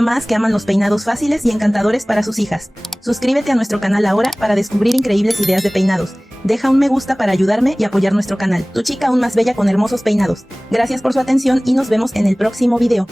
mamás que aman los peinados fáciles y encantadores para sus hijas. Suscríbete a nuestro canal ahora para descubrir increíbles ideas de peinados. Deja un me gusta para ayudarme y apoyar nuestro canal. Tu chica aún más bella con hermosos peinados. Gracias por su atención y nos vemos en el próximo video.